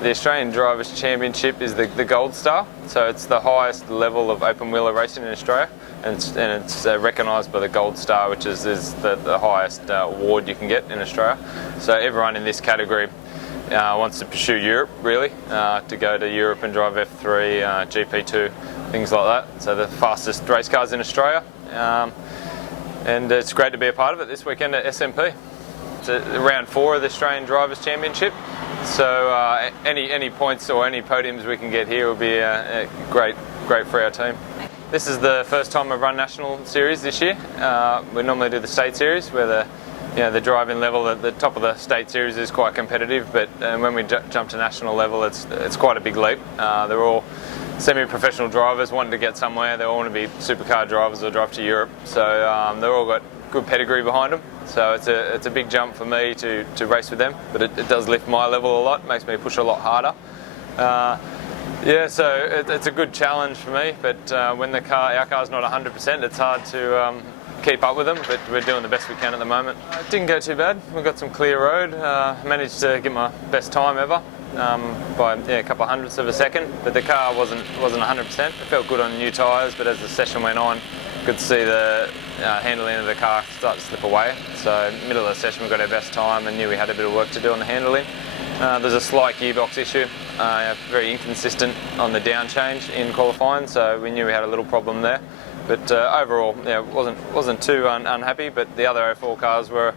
The Australian Drivers' Championship is the Gold Star, so it's the highest level of open wheeler racing in Australia, and it's recognised by the Gold Star, which is the highest award you can get in Australia. So everyone in this category wants to pursue Europe, really, to go to Europe and drive F3, GP2, things like that. So the fastest race cars in Australia, and it's great to be a part of it this weekend at SMP. It's round 4 of the Australian Drivers' Championship, so any points or any podiums we can get here will be great for our team. This is the first time I've run National Series this year. We normally do the State Series, where the driving level at the top of the State Series is quite competitive, but when we jump to national level, it's quite a big leap. They're all semi-professional drivers wanting to get somewhere. They all want to be supercar drivers or drive to Europe, so they've all got good pedigree behind them. So it's a big jump for me to race with them, but it does lift my level a lot, makes me push a lot harder. Yeah, so it's a good challenge for me, but when our car's not 100%, it's hard to keep up with them, but we're doing the best we can at the moment. It didn't go too bad. We've got some clear road. Managed to get my best time ever by a couple of hundredths of a second, but the car wasn't 100%. It felt good on new tyres, but as the session went on, could see the handling of the car start to slip away. So middle of the session we got our best time and knew we had a bit of work to do on the handling. There's a slight gearbox issue, very inconsistent on the down change in qualifying, so we knew we had a little problem there. But overall, wasn't too unhappy. But the other 04 cars were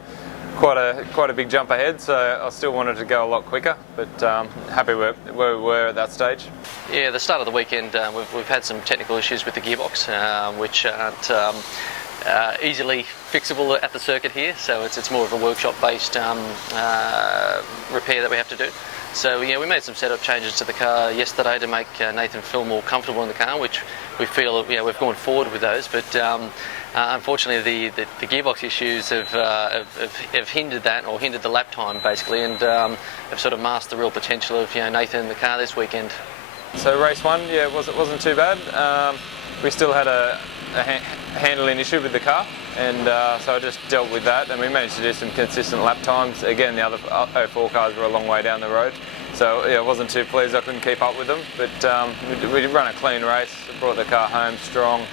quite a big jump ahead, so I still wanted to go a lot quicker. But happy where we were at that stage. Yeah, the start of the weekend, we've had some technical issues with the gearbox, which aren't easily fixable at the circuit here. So it's more of a workshop-based repair that we have to do. So yeah, we made some setup changes to the car yesterday to make Nathan feel more comfortable in the car, which we feel we've gone forward with those. But unfortunately, the gearbox issues have hindered that, or hindered the lap time basically, and have sort of masked the real potential of Nathan in the car this weekend. So race 1, yeah, it wasn't too bad. We still had a handling issue with the car, and so I just dealt with that, and we managed to do some consistent lap times. Again, the other 04 cars were a long way down the road, so yeah, I wasn't too pleased I couldn't keep up with them, but we did run a clean race, brought the car home strong.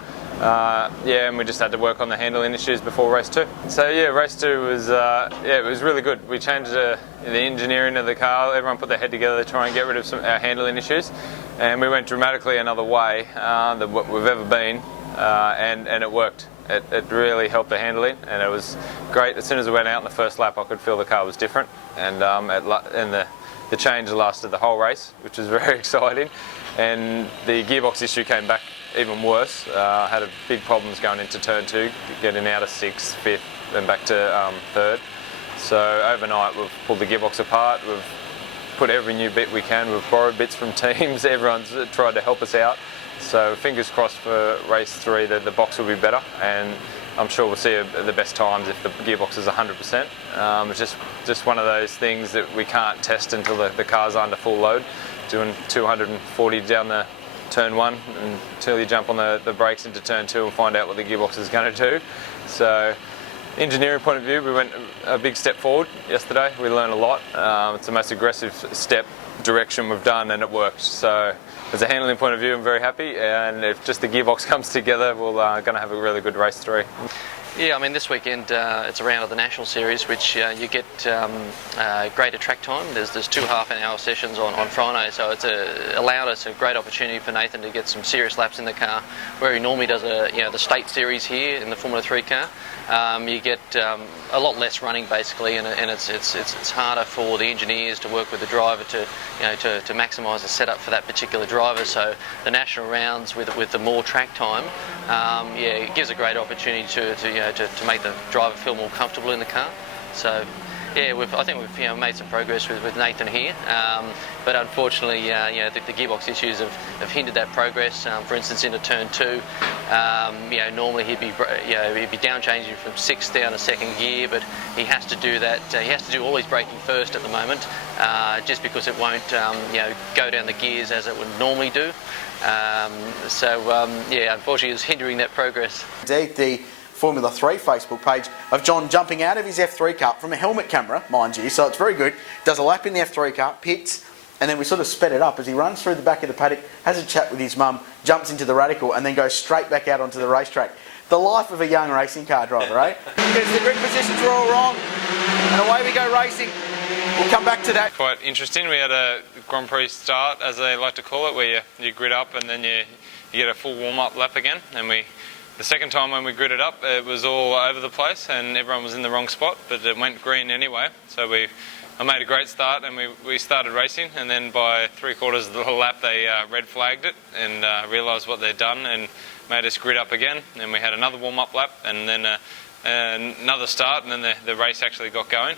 Yeah, and we just had to work on the handling issues before race 2. So yeah, race 2 was it was really good. We changed the engineering of the car. Everyone put their head together to try and get rid of our handling issues, and we went dramatically another way than what we've ever been, and it worked. It really helped the handling, and it was great. As soon as we went out in the first lap, I could feel the car was different, and the change lasted the whole race, which was very exciting. And the gearbox issue came back even worse. Had big problems going into turn 2, getting out of 6th, 5th, and back to 3rd. So overnight we've pulled the gearbox apart. We've put every new bit we can. We've borrowed bits from teams. Everyone's tried to help us out. So fingers crossed for race 3 that the box will be better, and I'm sure we'll see the best times if the gearbox is 100%. It's just one of those things that we can't test until the car's under full load, doing 240 down the turn 1 until you jump on the brakes into turn 2 and find out what the gearbox is going to do. So engineering point of view, we went a big step forward yesterday. We learned a lot. It's the most aggressive step direction we've done, and it worked. So as a handling point of view, I'm very happy, and if just the gearbox comes together, we're going to have a really good race 3. Yeah, I mean, this weekend it's a round of the National Series, which you get greater track time. There's 2 half-an-hour sessions on Friday, so it's allowed us a great opportunity for Nathan to get some serious laps in the car, where he normally does the State Series here in the Formula 3 car. You get a lot less running basically, and it's harder for the engineers to work with the driver to maximise the setup for that particular driver. So the national rounds with the more track time, yeah, it gives a great opportunity to make the driver feel more comfortable in the car. So yeah, I think we've made some progress with Nathan here, but unfortunately, the gearbox issues have hindered that progress. For instance, into turn 2, normally he'd be down changing from 6th down to 2nd gear, but he has to do that. He has to do all his braking first at the moment, just because it won't go down the gears as it would normally do. Yeah, unfortunately, it's hindering that progress. Indeed, the Formula 3 Facebook page of John jumping out of his F3 car from a helmet camera, mind you, so it's very good. Does a lap in the F3 car, pits, and then we sort of sped it up as he runs through the back of the paddock, has a chat with his mum, jumps into the Radical, and then goes straight back out onto the racetrack. The life of a young racing car driver, eh? Because the grid positions were all wrong, and away we go racing. We'll come back to that. Quite interesting. We had a Grand Prix start, as they like to call it, where you grid up and then you get a full warm-up lap again. And the second time when we gridded up, it was all over the place and everyone was in the wrong spot, but it went green anyway. So I made a great start and we started racing, and then by 3/4 of the lap they red flagged it and realised what they'd done and made us grid up again. And we had another warm-up lap and then another start, and then the race actually got going.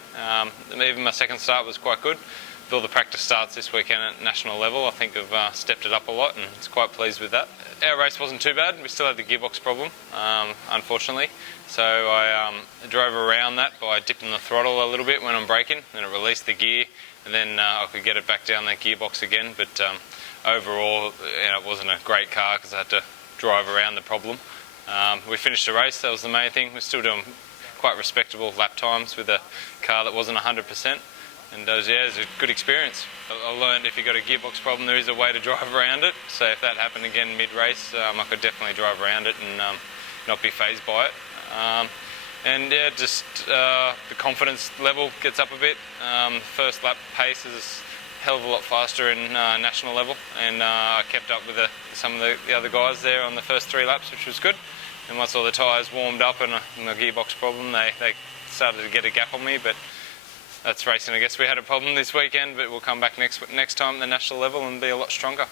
Even my second start was quite good. With all the practice starts this weekend at national level, I think I've stepped it up a lot and it's quite pleased with that. Our race wasn't too bad. We still had the gearbox problem, unfortunately. So I drove around that by dipping the throttle a little bit when I'm braking, and it released the gear, and then I could get it back down that gearbox again. But overall, it wasn't a great car because I had to drive around the problem. We finished the race, that was the main thing. We're still doing quite respectable lap times with a car that wasn't 100%. And it was a good experience. I learned if you've got a gearbox problem, there is a way to drive around it. So if that happened again mid-race, I could definitely drive around it and not be fazed by it. And yeah, just the confidence level gets up a bit. First lap pace is a hell of a lot faster in national level, and I kept up with some of the other guys there on the first 3 laps, which was good. And once all the tyres warmed up and the gearbox problem, they started to get a gap on me, but that's racing. I guess we had a problem this weekend, but we'll come back next time at the national level and be a lot stronger.